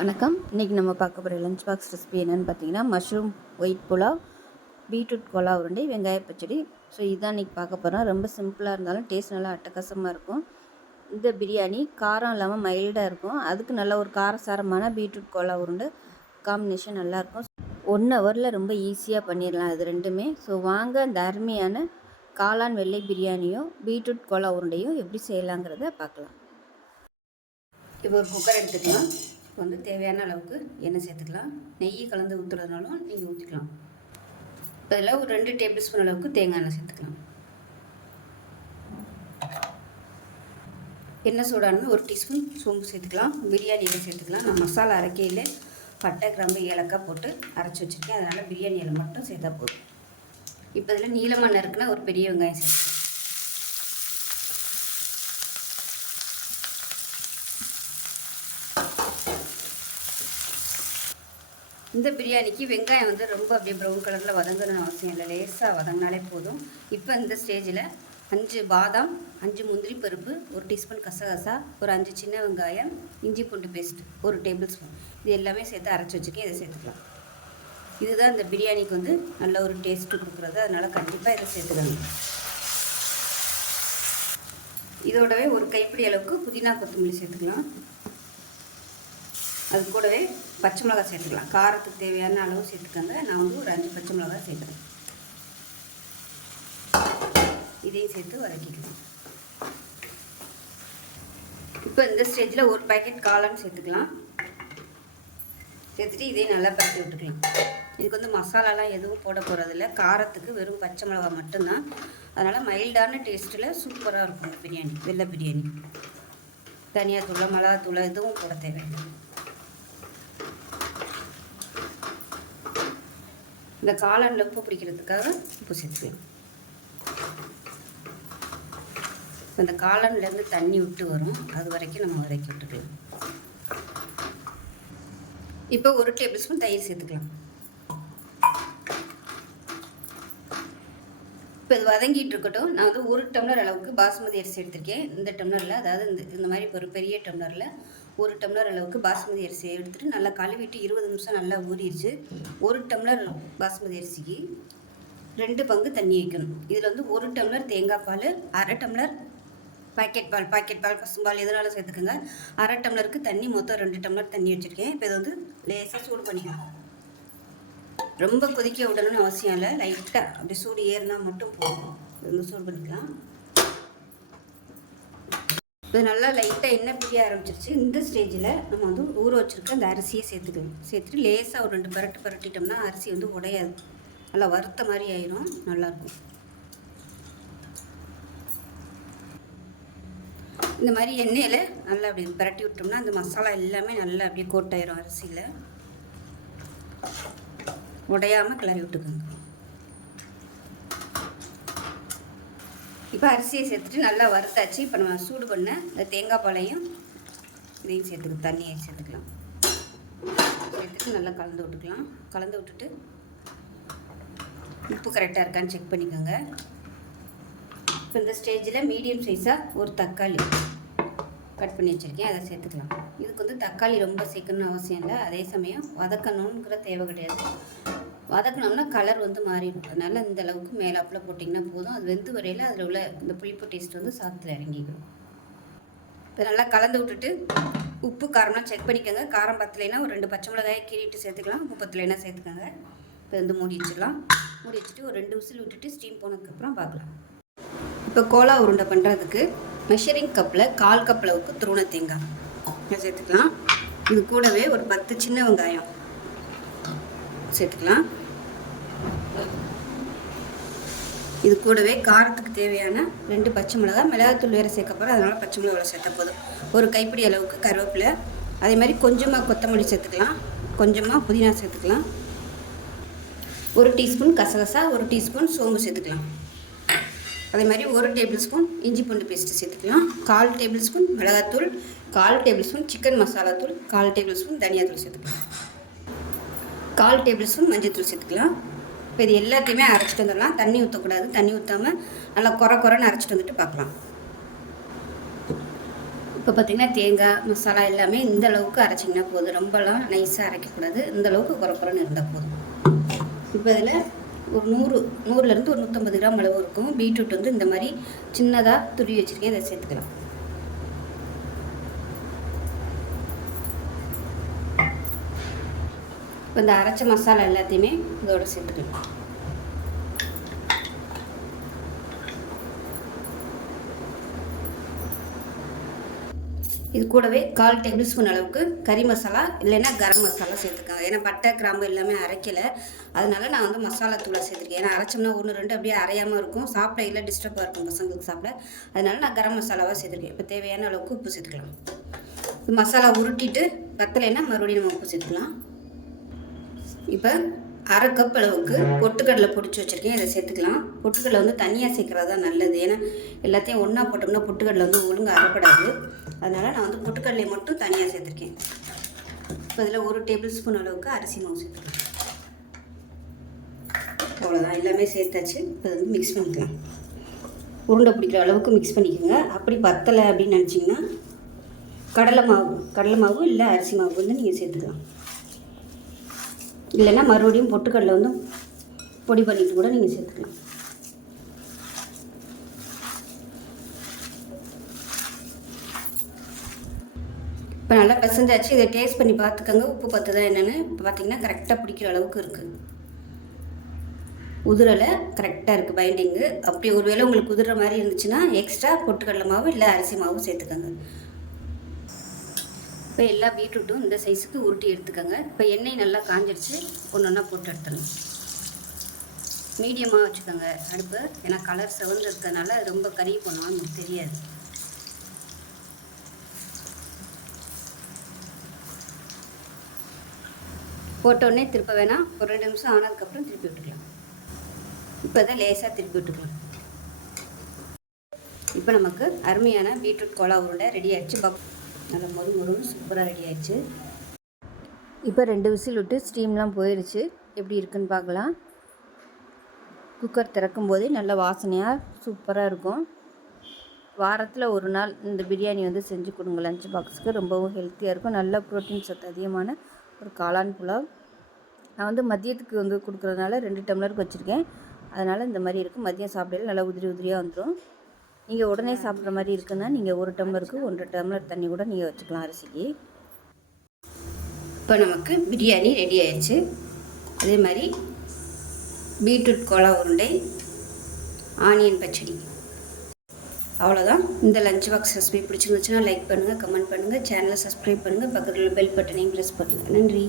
வணக்கம். இன்றைக்கி நம்ம பார்க்க போகிற லஞ்ச் பாக்ஸ் ரெசிபி என்னென்னு பார்த்தீங்கன்னா மஷ்ரூம் ஒயிட் புலாவ் பீட்ரூட் கோலா உருண்டை வெங்காய பச்சடி. ஸோ இதுதான் இன்றைக்கி பார்க்க போகிறோம் ரொம்ப சிம்பிளாக இருந்தாலும் டேஸ்ட் நல்லா அட்டகாசமாக இருக்கும். இந்த பிரியாணி காரம் இல்லாமல் மைல்டாக இருக்கும். அதுக்கு நல்ல ஒரு காரசாரமான பீட்ரூட் கோலா உருண்டை. காம்பினேஷன் நல்லாயிருக்கும் ஒன் ஹவரில் ரொம்ப ஈஸியாக பண்ணிடலாம் அது ரெண்டுமே. ஸோ வாங்க அந்த அருமையான காளான் வெள்ளை பிரியாணியும் பீட்ரூட் கோலா உருண்டையும் எப்படி செய்யலாங்கிறத பார்க்கலாம். இப்போ ஒரு குக்கர் எடுத்துக்கலாம். இப்போ வந்து தேவையான அளவுக்கு எண்ணெய் சேர்த்துக்கலாம். நெய் கலந்து ஊற்றுறதுனாலும் நீங்கள் ஊற்றிக்கலாம் இப்போ ஒரு ரெண்டு டேபிள் ஸ்பூன் அளவுக்கு தேங்காய் எண்ணெய் சேர்த்துக்கலாம். எண்ணெய் சூடானது ஒரு டீஸ்பூன் சோம்பு சேர்த்துக்கலாம். பிரியாணி இலை சேர்த்துக்கலாம். நான் மசாலா அரைக்கையில் பட்டை கிராம்பு ஏலக்காய் போட்டு அரைச்சி வச்சுருக்கேன். அதனால் பிரியாணி இலை மட்டும் சேர்த்தா போதும். இப்போ இதில் நீளமாக நறுக்குனா ஒரு பெரிய வெங்காயம் சேர்த்துக்கலாம். இந்த பிரியாணிக்கு வெங்காயம் வந்து ரொம்ப அப்படியே ப்ரௌன் கலரில் வதங்கணும்னு அவசியம் இல்லை. லேசாக வதங்கினாலே போதும். இப்போ இந்த ஸ்டேஜில் அஞ்சு பாதாம் அஞ்சு முந்திரி பருப்பு ஒரு டீஸ்பூன் கசகசா ஒரு அஞ்சு சின்ன வெங்காயம் இஞ்சி பூண்டு பேஸ்ட் ஒரு டேபிள் ஸ்பூன் இது எல்லாமே சேர்த்து அரைச்சி வச்சுக்கேன். இதை சேர்த்துக்கலாம். இதுதான் இந்த பிரியாணிக்கு வந்து நல்ல ஒரு டேஸ்ட்டு கொடுக்குறது. அதனால் கண்டிப்பாக இதை சேர்த்துக்கணும். இதோடவே ஒரு கைப்பிடி அளவுக்கு புதினா கொத்தமல்லி சேர்த்துக்கலாம். அது கூடவே பச்சை மிளகாய் சேர்த்துக்கலாம். காரத்துக்கு தேவையான அளவு சேர்த்துக்கோங்க. நான் வந்து ஒரு அஞ்சு பச்சை மிளகாய் சேர்க்குறேன் இதையும் சேர்த்து வதக்கிக்கலாம். இப்போ இந்த ஸ்டேஜில் ஒரு பேக்கெட் காளான் சேர்த்துக்கலாம். சேர்த்துட்டு இதையும் நல்லா பரட்டி விட்டுக்கலாம். இதுக்கு வந்து மசாலாலாம் எதுவும் போட போகிறதில்ல காரத்துக்கு வெறும் பச்சை மிளகாய் மட்டும்தான். அதனால் மைல்டான டேஸ்ட்டில் சூப்பராக இருக்கும் பிரியாணி. வெள்ளை பிரியாணி. தனியாக தனியாத்தூள் மிளகாத்தூள் எதுவும் போட தேவையில்லை. இந்த காளானில் உப்பு பிடிக்கிறதுக்காக உப்பு சேர்த்துக்கலாம் இந்த காளான்லேருந்து தண்ணி விட்டு வரும். அது வரைக்கும் நம்ம வதக்கி விட்டுக்கலாம். இப்போ ஒரு டேபிள் ஸ்பூன் தயிர் சேர்த்துக்கலாம். இப்போ இது வதங்கிட்டு இருக்கட்டும். நான் வந்து ஒரு டம்ளர் அளவுக்கு பாஸ்மதி அரிசி எடுத்திருக்கேன். இந்த டம்ளரில் அதாவது இந்த இந்த மாதிரி ஒரு பெரிய டம்ளரில் ஒரு டம்ளர் அளவுக்கு பாஸ்மதி அரிசி எடுத்துகிட்டு நல்லா கழுவிட்டு இருபது நிமிஷம் நல்லா ஊறிடுச்சு. ஒரு டம்ளர் பாஸ்மதி அரிசிக்கு ரெண்டு பங்கு தண்ணி வைக்கணும். இதில் வந்து ஒரு டம்ளர் தேங்காய் பால் அரை டம்ளர் பாக்கெட் பால். பாக்கெட் பால் பசும்பால் எதனாலும் சேர்த்துக்கோங்க. அரை டம்ளருக்கு தண்ணி மொத்தம் ரெண்டு டம்ளர் தண்ணி வச்சுருக்கேன். இப்போ இதை வந்து லேசாக சூடு பண்ணிக்கலாம். ரொம்ப கொதிக்க விடணும்னு அவசியம் இல்லை. லைட்டாக அப்படி சூடு ஏறினா மட்டும் போதும். சூடு பண்ணிக்கலாம். இது நல்லா லைட்டாக எண்ணெய் பிரிய ஆரம்பிச்சிருச்சு. இந்த ஸ்டேஜில் நம்ம வந்து ஊற வச்சுருக்க அந்த அரிசியை சேர்த்துக்கணும். சேர்த்துட்டு லேசாக ஒரு ரெண்டு பரட்டு பரட்டிட்டோம்னா அரிசி வந்து உடையாது. நல்லா வறுத்த மாதிரி ஆயிரும். நல்லாயிருக்கும் இந்த மாதிரி எண்ணெயில் நல்லா அப்படி பரட்டி விட்டோம்னா அந்த மசாலா எல்லாமே நல்லா அப்படியே கோட்டாயிரும் அரிசியில். உடையாமல் கிளறி விட்டுக்கோங்க. இப்போ அரிசியை சேர்த்துட்டு நல்லா வறுத்தாச்சு. இப்போ நம்ம சூடு பண்ண இந்த தேங்காய் பாலையும் இதையும் சேர்த்துக்க தண்ணியை சேர்த்துக்கலாம். சேர்த்துட்டு நல்லா கலந்து விட்டுக்கலாம். கலந்து விட்டுட்டு உப்பு கரெக்டாக இருக்கான்னு செக் பண்ணிக்கோங்க. இப்போ இந்த ஸ்டேஜில் மீடியம் சைஸாக ஒரு தக்காளி கட் பண்ணி வச்சுருக்கேன். அதை சேர்த்துக்கலாம். இதுக்கு வந்து தக்காளி ரொம்ப சேர்க்கணும்னு அவசியம் இல்லை. அதே சமயம் வதக்கணுங்கிற தேவை கிடையாது. வதக்கினோம்னா கலர் வந்து மாறிடும். அதனால் இந்த அளவுக்கு மேலாப்பில் போட்டிங்கன்னா போதும். அது வெந்து வரையில் அதில் உள்ள இந்த புளிப்பு டேஸ்ட் வந்து சாதத்தில் இறங்கிக்கணும் இப்போ நல்லா கலந்து விட்டுட்டு உப்பு காரம்லாம் செக் பண்ணிக்கோங்க. காரம் பத்தலைன்னா ஒரு ரெண்டு பச்சை மிளகாயை கீறிட்டு சேர்த்துக்கலாம். உப்பு பத்தலைன்னா சேர்த்துக்கோங்க. இப்போ வந்து மூடி வச்சிடலாம். மூடி வச்சுட்டு ஒரு ரெண்டு விசில் விட்டுட்டு ஸ்டீம் போனதுக்கப்புறம் பார்க்கலாம். இப்போ கோலா உருண்டை பண்ணுறதுக்கு மெஷரிங் கப்பில் கால் கப் அளவுக்கு துருண தேங்காய் சேர்த்துக்கலாம். இது கூடவே ஒரு பத்து சின்ன வெங்காயம் சேர்த்துக்கலாம். இது கூடவே காரத்துக்கு தேவையான ரெண்டு பச்சை மிளகா மிளகாத்தூள் வேறு சேர்க்க போகிறோம் அதனால் பச்சை மிளகாய் சேர்த்த போதும். ஒரு கைப்பிடி அளவுக்கு கருவேப்பிலை. அதே மாதிரி கொஞ்சமாக கொத்தமல்லி சேர்த்துக்கலாம். கொஞ்சமாக புதினா சேர்த்துக்கலாம். ஒரு டீஸ்பூன் கசகசா ஒரு டீஸ்பூன் சோம்பு சேர்த்துக்கலாம். அதே மாதிரி ஒரு டேபிள் ஸ்பூன் இஞ்சி பூண்டு பேஸ்ட்டு சேர்த்துக்கலாம். கால் டேபிள் ஸ்பூன் மிளகாத்தூள் கால் டேபிள் ஸ்பூன் சிக்கன் மசாலா தூள் கால் டேபிள் ஸ்பூன் தனியாத்தூள் சேர்த்துக்கலாம். கால் டேபிள் ஸ்பூன் மஞ்சள் தூள் சேர்த்துக்கலாம். இப்போ இது எல்லாத்தையுமே அரைச்சிட்டு வந்துடலாம். தண்ணி ஊற்றக்கூடாது தண்ணி ஊற்றாமல் நல்லா குறை குறைன்னு அரைச்சிட்டு வந்துட்டு பார்க்கலாம். இப்போ பார்த்தீங்கன்னா தேங்காய் மசாலா எல்லாமே இந்த அளவுக்கு அரைச்சிங்கன்னா போதும். ரொம்பலாம் நைஸாக அரைக்கக்கூடாது. இந்த அளவுக்கு குறக்குறன்னு இருந்தால் போதும். இப்போ இதில் ஒரு நூறு நூறுலேருந்து ஒரு நூற்றம்பது கிராம் அளவு இருக்கும். பீட்ரூட் வந்து இந்த மாதிரி சின்னதாக துருவி வச்சுருக்கேன். இதை சேர்த்துக்கலாம். இப்போ இந்த அரைச்ச மசாலா எல்லாத்தையுமே இதோட சேர்த்துக்கலாம். இது கூடவே கால் டேபிள் ஸ்பூன் அளவுக்கு கறி மசாலா இல்லைன்னா கரம் மசாலா சேர்த்துக்கோங்க ஏன்னா பட்டை கிராம்பு எல்லாமே அரைக்கலை. அதனால நான் வந்து மசாலா தூளை சேர்த்துருக்கேன். ஏன்னா அரைச்சோம்னா ஒன்று ரெண்டு அப்படியே அரையாமல் இருக்கும். சாப்பிட இல்லை டிஸ்டர்பாக இருக்கும் பசங்களுக்கு சாப்பிட. அதனால நான் கரம் மசாலாவாக சேர்த்துருக்கேன். இப்போ தேவையான அளவுக்கு உப்பு சேர்த்துக்கலாம். மசாலா உருட்டிட்டு பத்தலைன்னா மறுபடியும் நம்ம உப்பு சேர்த்துக்கலாம். இப்போ அரை கப் அளவுக்கு பொட்டுக்கடலை பொடிச்சு வச்சுருக்கேன். இதை சேர்த்துக்கலாம். பொட்டுக்கடலை வந்து தனியாக சேர்க்குறது தான் நல்லது. ஏன்னா எல்லாத்தையும் ஒன்றா போட்டோம்னா பொட்டுக்கடலை வந்து ஒழுங்காக அரைப்படாது. அதனால் நான் வந்து பொட்டுக்கடலையை மட்டும் தனியாக சேர்த்துருக்கேன். இப்போ இதில் ஒரு டேபிள் ஸ்பூன் அளவுக்கு அரிசி மாவு சேர்த்துக்கலாம். அவ்வளோதான் எல்லாமே சேர்த்தாச்சு. இப்போ வந்து மிக்ஸ் பண்ணிக்கலாம். உருண்டை பிடிக்கிற அளவுக்கு மிக்ஸ் பண்ணிக்கோங்க. அப்படி பத்தலை அப்படின்னு நினச்சிங்கன்னா கடலை மாவு கடலை மாவு இல்லை அரிசி மாவு வந்து நீங்கள் சேர்த்துக்கலாம். இல்லைன்னா மறுபடியும் பொட்டுக்கடலை வந்து பொடி பண்ணிட்டு கூட நீங்கள் சேர்த்துக்கலாம். இப்போ நல்லா பிசைஞ்சாச்சு. இதை டேஸ்ட் பண்ணி பார்த்துக்கோங்க. உப்பு பத்துதா என்னென்னு. இப்போ பார்த்தீங்கன்னா கரெக்டாக பிடிக்கிற அளவுக்கு இருக்குது உதிரலை கரெக்டாக இருக்குது பைண்டிங்கு அப்படி ஒருவேளை உங்களுக்கு உதிர மாதிரி இருந்துச்சுன்னா எக்ஸ்ட்ரா பொட்டுக்கடலை மாவு இல்லை அரிசி மாவு சேர்த்துக்கோங்க. இப்போ எல்லா பீட்ரூட்டும் இந்த சைஸுக்கு உருட்டி எடுத்துக்கோங்க. இப்போ எண்ணெய் நல்லா காஞ்சிடுச்சு ஒன்று ஒன்றா போட்டு எடுத்துடணும். மீடியமாக வச்சுக்கோங்க அடுப்பு. ஏன்னா கலர் செவந்து இருக்கிறதுனால ரொம்ப கறி போனோம் நமக்கு தெரியாது. போட்டோடனே திருப்ப வேணாம். ஒரு ரெண்டு நிமிஷம் ஆனதுக்கப்புறம் திருப்பி விட்டுக்கலாம். இப்போ தான் லேசாக திருப்பி விட்டுக்கலாம். இப்போ நமக்கு அருமையான பீட்ரூட் கோலா உருண்டை ரெடி ஆகிடுச்சு பக் நல்ல மொறு மொறுன்னு சூப்பராக ரெடி ஆயிடுச்சு. இப்போ ரெண்டு விசில் விட்டு ஸ்டீம்லாம் போயிடுச்சு எப்படி இருக்குன்னு பார்க்கலாம். குக்கர் திறக்கும் போதே நல்ல வாசனையாக சூப்பராக இருக்கும். வாரத்தில் ஒரு நாள் இந்த பிரியாணி வந்து செஞ்சு கொடுங்க. லஞ்ச் பாக்ஸுக்கு ரொம்பவும் ஹெல்த்தியாக இருக்கும். நல்ல ப்ரோட்டீன் சத்து அதிகமான ஒரு காளான் புலாவ். நான் வந்து மதியத்துக்கு வந்து கொடுக்குறதுனால ரெண்டு டம்ளருக்கு வச்சுருக்கேன். அதனால் இந்த மாதிரி இருக்கும் மதியம் சாப்பிடையில நல்லா உதிரி உதிரியாக வந்துடும் நீங்கள் உடனே சாப்பிட்ற மாதிரி இருக்குன்னா நீங்கள் ஒரு டம்ளருக்கு ஒன்றரை டம்ளர் தண்ணி கூட நீங்கள் வச்சுக்கலாம் அரிசிக்கு. இப்போ நமக்கு பிரியாணி ரெடி ஆயிடுச்சு அதே மாதிரி பீட்ரூட் கோலா உருண்டை ஆனியன் பச்சடி. அவ்வளோதான் இந்த லஞ்ச் பாக்ஸ் ரெசிபி பிடிச்சிருந்துச்சுன்னா லைக் பண்ணுங்கள் கமெண்ட் பண்ணுங்கள் சேனலை சப்ஸ்கிரைப் பண்ணுங்கள் பக்கத்தில் பெல் பட்டனையும் ப்ரெஸ் பண்ணுங்கள் நன்றி.